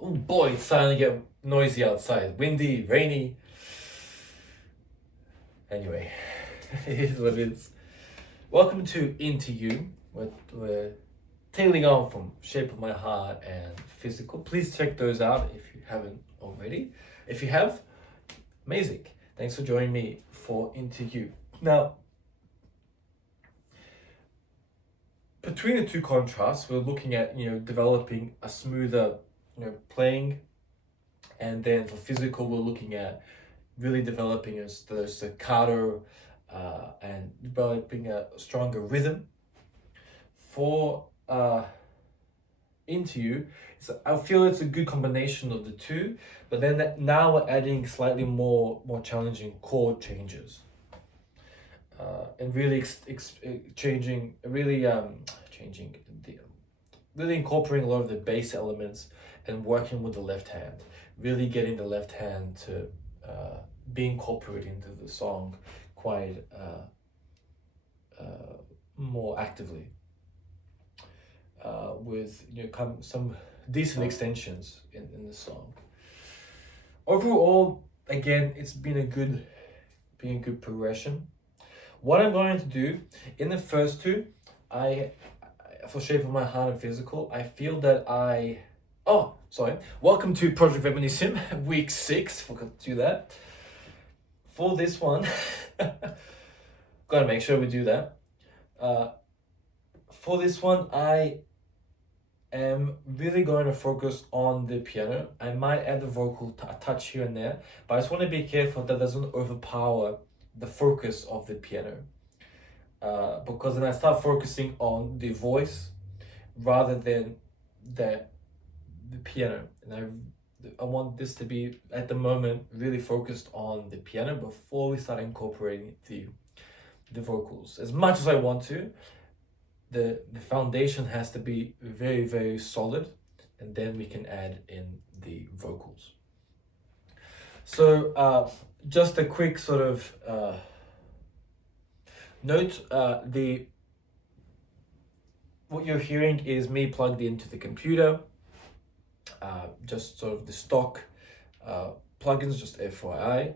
Oh boy, it's starting to get noisy outside. Windy, rainy. Anyway, it is what it is. Welcome to Into You. We're tailing on from Shape of My Heart and Physical. Please check those out if you haven't already. If you have, amazing. Thanks for joining me for Into You. Now, between the two contrasts, we're looking at developing a smoother playing, and then for physical, we're looking at really developing the staccato and developing a stronger rhythm. For Into You, I feel it's a good combination of the two, but then now we're adding slightly more challenging chord changes. And really changing really incorporating a lot of the bass elements and working with the left hand, really getting the left hand to be incorporated into the song quite more actively, with some decent extensions in the song. Overall, again, it's been a good progression. What I'm going to do in the first two, for Shape of My Heart and Physical, I feel that welcome to Project Viminacium, week 6, forgot to do that. For this one, gotta make sure we do that. For this one, I am really going to focus on the piano. I might add the vocal a touch here and there, but I just want to be careful that doesn't overpower the focus of the piano, because then I start focusing on the voice rather than the piano, and I want this to be at the moment really focused on the piano before we start incorporating the vocals. As much as I want to, the foundation has to be very, very solid, and then we can add in the vocals. So just a quick sort of note, what you're hearing is me plugged into the computer, just sort of the stock plugins, just FYI,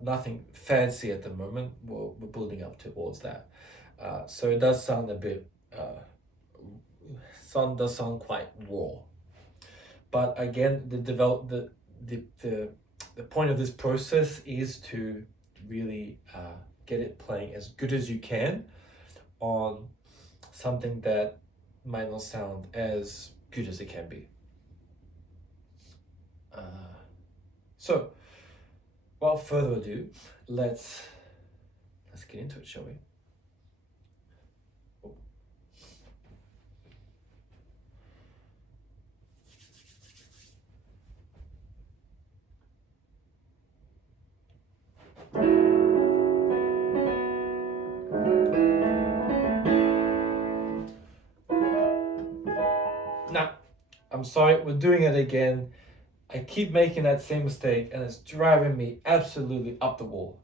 nothing fancy at the moment. We're building up towards that, so it does sound a bit does sound quite raw, but again, the point of this process is to really get it playing as good as you can on something that might not sound as good as it can be. So without further ado, let's get into it, shall we? Now, I'm sorry, we're doing it again. I keep making that same mistake, and it's driving me absolutely up the wall.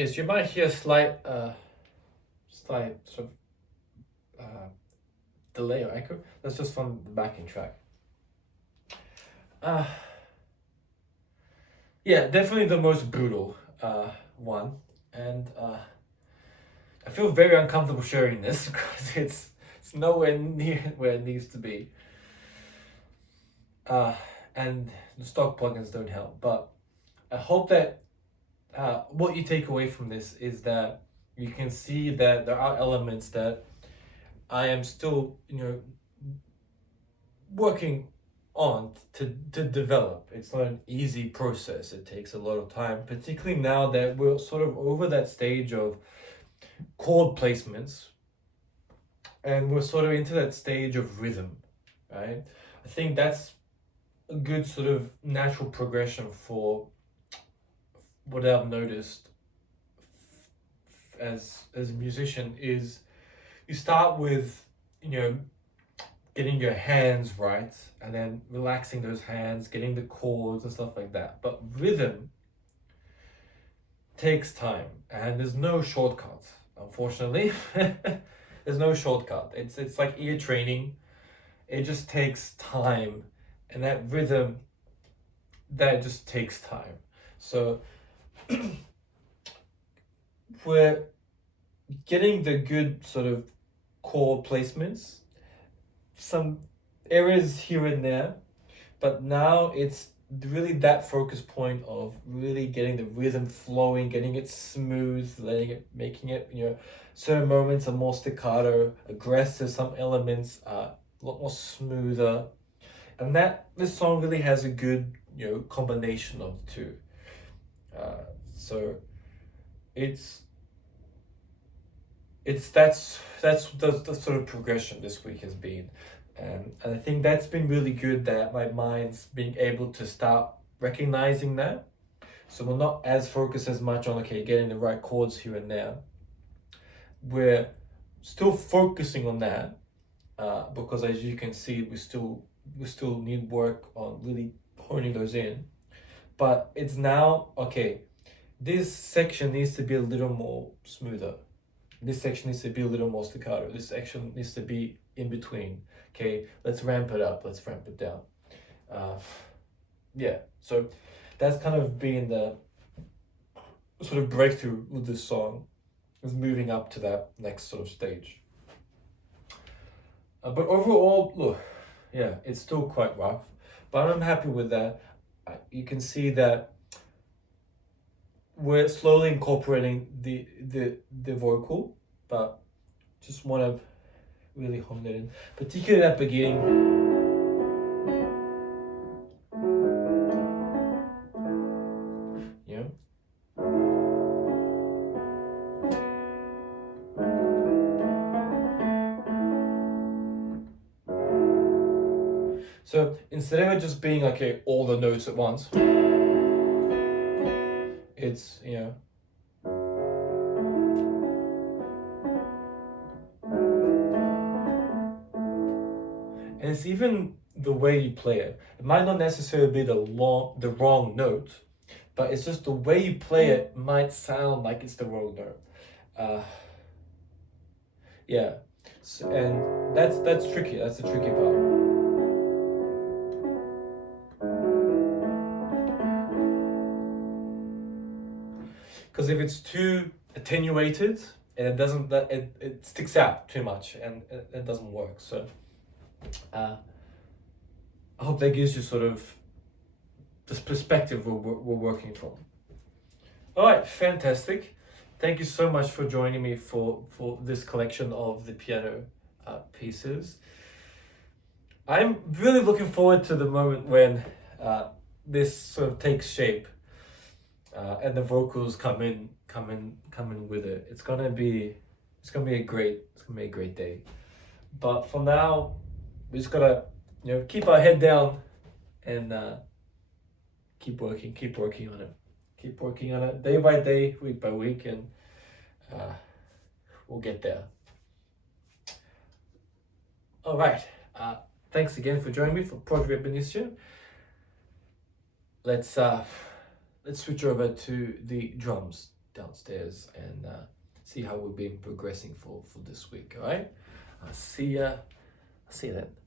Okay, so you might hear a slight sort of delay or echo. That's just from the backing track. Yeah, definitely the most brutal one, and I feel very uncomfortable sharing this because it's nowhere near where it needs to be. And the stock plugins don't help, but I hope that what you take away from this is that you can see that there are elements that I am still, working on to develop. It's not an easy process. It takes a lot of time, particularly now that we're sort of over that stage of chord placements and we're sort of into that stage of rhythm, right? I think that's a good sort of natural progression for what I've noticed as a musician is you start with, getting your hands right and then relaxing those hands, getting the chords and stuff like that. But rhythm takes time and there's no shortcut, unfortunately. There's no shortcut. It's like ear training. It just takes time, and that rhythm, that just takes time. So we're getting the good sort of chord placements, some errors here and there, but now it's really that focus point of really getting the rhythm flowing, getting it smooth, making it, certain moments are more staccato, aggressive, some elements are a lot more smoother, and that this song really has a good, combination of the two. So that's the sort of progression this week has been. And I think that's been really good that my mind's being able to start recognizing that. So we're not as focused as much on, getting the right chords here and there. We're still focusing on that because as you can see, we still need work on really honing those in. But it's now, this section needs to be a little more smoother. This section needs to be a little more staccato. This section needs to be in between. Okay, let's ramp it up. Let's ramp it down. So that's kind of been the sort of breakthrough with this song, is moving up to that next sort of stage. But overall, look, it's still quite rough, but I'm happy with that. You can see that we're slowly incorporating the vocal, but just want to really hone it in, particularly at the beginning. So instead of it just being all the notes at once, it's and it's even the way you play it. It might not necessarily be the wrong note, but it's just the way you play it might sound like it's the wrong note. So, and that's tricky. That's the tricky part. Because if it's too attenuated and it sticks out too much and it doesn't work. So I hope that gives you sort of this perspective we're working from. All right, fantastic. Thank you so much for joining me for this collection of the piano pieces. I'm really looking forward to the moment when this sort of takes shape and the vocals come in with it. It's gonna be a great day. But for now, we just gotta keep our head down and keep working on it day by day, week by week, and we'll get there. All right, thanks again for joining me for Project Viminacium. Let's switch over to the drums. downstairs and see how we've been progressing for this week. All right, see ya then.